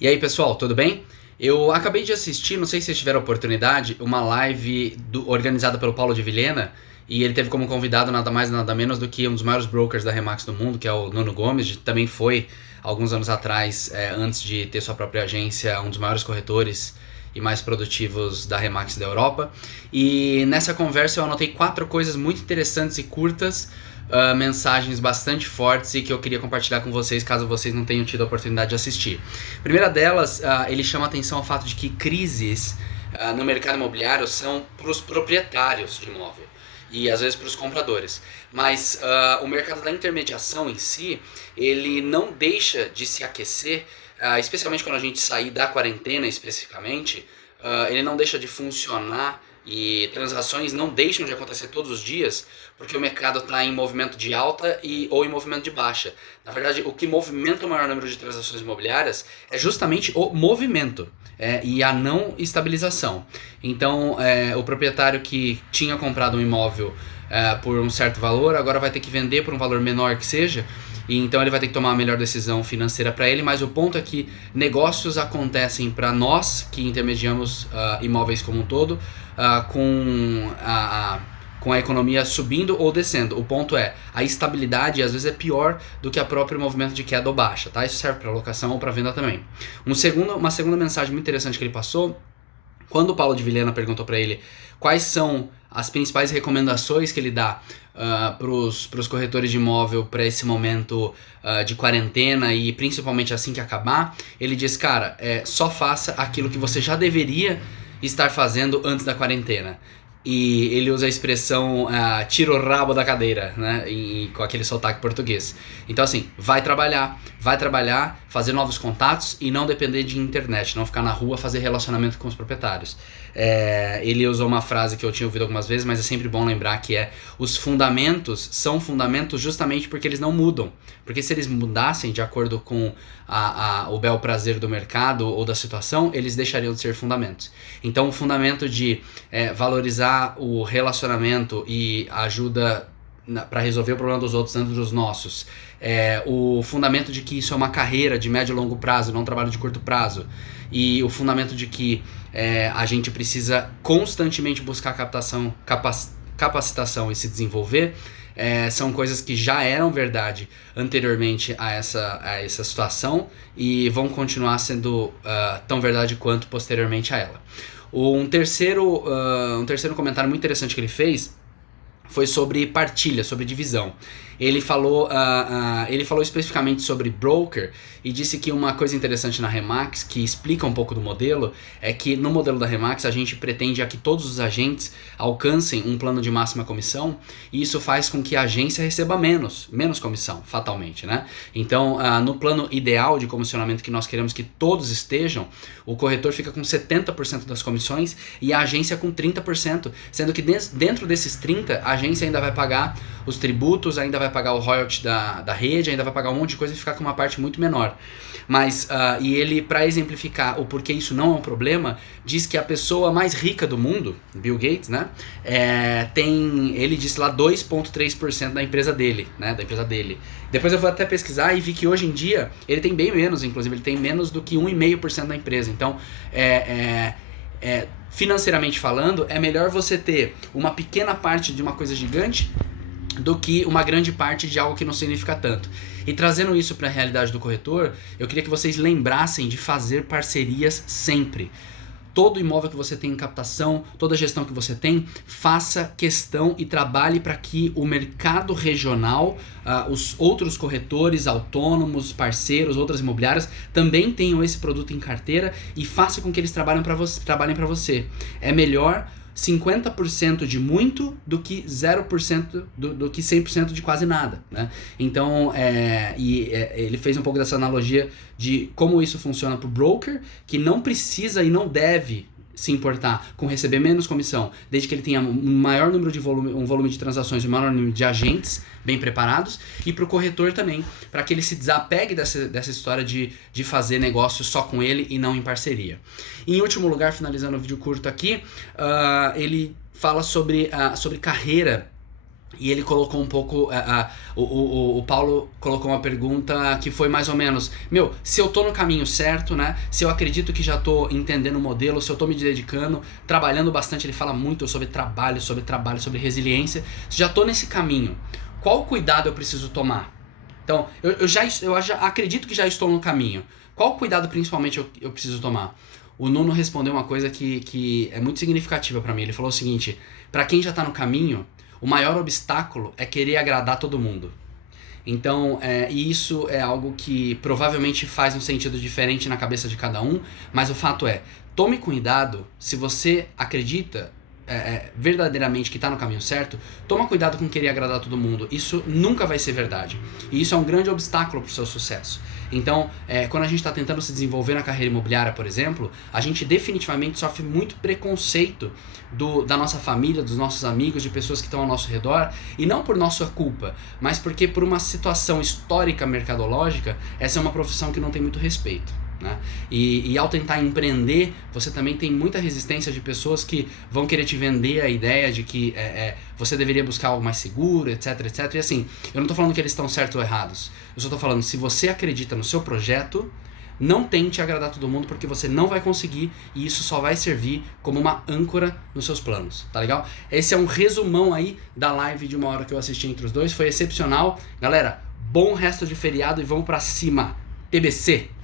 E aí, pessoal, tudo bem? Eu acabei de assistir, não sei se vocês tiveram oportunidade, uma live organizada pelo Paulo de Vilhena, e ele teve como convidado nada mais nada menos do que um dos maiores brokers da Remax do mundo, que é o Nuno Gomes, também foi, alguns anos atrás, antes de ter sua própria agência, um dos maiores corretores e mais produtivos da Remax da Europa. E nessa conversa eu anotei 4 coisas muito interessantes e curtas, mensagens bastante fortes e que eu queria compartilhar com vocês caso vocês não tenham tido a oportunidade de assistir. A primeira delas, ele chama atenção ao fato de que crises no mercado imobiliário são para os proprietários de imóvel e às vezes para os compradores. Mas o mercado da intermediação em si, ele não deixa de se aquecer, especialmente quando a gente sair da quarentena especificamente, ele não deixa de funcionar e transações não deixam de acontecer todos os dias porque o mercado está em movimento de alta ou em movimento de baixa. Na verdade, o que movimenta o maior número de transações imobiliárias é justamente o movimento e a não estabilização. Então, o proprietário que tinha comprado um imóvel por um certo valor, agora vai ter que vender por um valor menor que seja, e então ele vai ter que tomar a melhor decisão financeira para ele, mas o ponto é que negócios acontecem para nós que intermediamos imóveis como um todo, com a economia subindo ou descendo. O ponto é, a estabilidade às vezes é pior do que o próprio movimento de queda ou baixa, tá? Isso serve para locação ou para venda também. Uma segunda mensagem muito interessante que ele passou, quando o Paulo de Vilhena perguntou para ele quais são as principais recomendações que ele dá para os corretores de imóvel para esse momento de quarentena e principalmente assim que acabar, ele diz, cara, só faça aquilo que você já deveria estar fazendo antes da quarentena. E ele usa a expressão tira o rabo da cadeira, né? Com aquele sotaque português. Então assim, vai trabalhar, fazer novos contatos e não depender de internet, não ficar na rua, fazer relacionamento com os proprietários. Ele usou uma frase que eu tinha ouvido algumas vezes, mas é sempre bom lembrar que os fundamentos são fundamentos justamente porque eles não mudam. Porque se eles mudassem de acordo com o bel prazer do mercado ou da situação, eles deixariam de ser fundamentos. Então o fundamento de valorizar o relacionamento e ajuda para resolver o problema dos outros dentro dos nossos, o fundamento de que isso é uma carreira de médio e longo prazo, não um trabalho de curto prazo, e o fundamento de que a gente precisa constantemente buscar capacitação e se desenvolver, são coisas que já eram verdade anteriormente a essa situação e vão continuar sendo tão verdade quanto posteriormente a ela. Um terceiro comentário muito interessante que ele fez foi sobre partilha, sobre divisão. Ele falou especificamente sobre broker e disse que uma coisa interessante na Remax, que explica um pouco do modelo, é que no modelo da Remax a gente pretende que todos os agentes alcancem um plano de máxima comissão, e isso faz com que a agência receba menos comissão, fatalmente, né? Então, no plano ideal de comissionamento que nós queremos que todos estejam, o corretor fica com 70% das comissões e a agência com 30%, sendo que dentro desses 30%, a agência ainda vai pagar os tributos, ainda vai pagar o royalty da rede, ainda vai pagar um monte de coisa e ficar com uma parte muito menor. Mas, e ele, para exemplificar o porquê isso não é um problema, diz que a pessoa mais rica do mundo, Bill Gates, né, ele disse lá 2,3% da empresa dele, né, da empresa dele. Depois eu vou até pesquisar e vi que hoje em dia ele tem bem menos, inclusive ele tem menos do que 1,5% da empresa. Então, financeiramente falando, é melhor você ter uma pequena parte de uma coisa gigante do que uma grande parte de algo que não significa tanto. E trazendo isso para a realidade do corretor, eu queria que vocês lembrassem de fazer parcerias sempre. Todo imóvel que você tem em captação, toda gestão que você tem, faça questão e trabalhe para que o mercado regional, os outros corretores, autônomos, parceiros, outras imobiliárias, também tenham esse produto em carteira e faça com que eles trabalhem para você. É melhor 50% de muito do que 0% do que 100% de quase nada, né? Então, ele fez um pouco dessa analogia de como isso funciona para o broker, que não precisa e não deve se importar com receber menos comissão, desde que ele tenha um maior número de um volume de transações e um maior número de agentes bem preparados, e para o corretor também, para que ele se desapegue dessa história de fazer negócio só com ele e não em parceria. E, em último lugar, finalizando o vídeo curto aqui, ele fala sobre carreira E ele colocou um pouco. O Paulo colocou uma pergunta que foi mais ou menos: meu, se eu tô no caminho certo, né? Se eu acredito que já tô entendendo o modelo, se eu tô me dedicando, trabalhando bastante, ele fala muito sobre trabalho, sobre resiliência. Se já tô nesse caminho, qual cuidado eu preciso tomar? Então, eu já acredito que já estou no caminho. Qual cuidado principalmente eu preciso tomar? O Nuno respondeu uma coisa que é muito significativa pra mim. Ele falou o seguinte: pra quem já tá no caminho, o maior obstáculo é querer agradar todo mundo. Então, e isso é algo que provavelmente faz um sentido diferente na cabeça de cada um, mas o fato é, tome cuidado se você acredita verdadeiramente que está no caminho certo, toma cuidado com querer agradar todo mundo. Isso nunca vai ser verdade. E isso é um grande obstáculo para o seu sucesso. Então, quando a gente está tentando se desenvolver na carreira imobiliária, por exemplo, a gente definitivamente sofre muito preconceito da nossa família, dos nossos amigos, de pessoas que estão ao nosso redor, e não por nossa culpa, mas porque por uma situação histórica mercadológica, essa é uma profissão que não tem muito respeito. Né? E ao tentar empreender, você também tem muita resistência de pessoas que vão querer te vender a ideia de que você deveria buscar algo mais seguro, etc, etc. E assim, eu não tô falando que eles estão certos ou errados. Eu só tô falando, se você acredita no seu projeto, não tente agradar todo mundo, porque você não vai conseguir, e isso só vai servir como uma âncora nos seus planos, tá legal? Esse é um resumão aí da live de 1 hora que eu assisti entre os dois, foi excepcional. Galera, bom resto de feriado e vamos pra cima. TBC!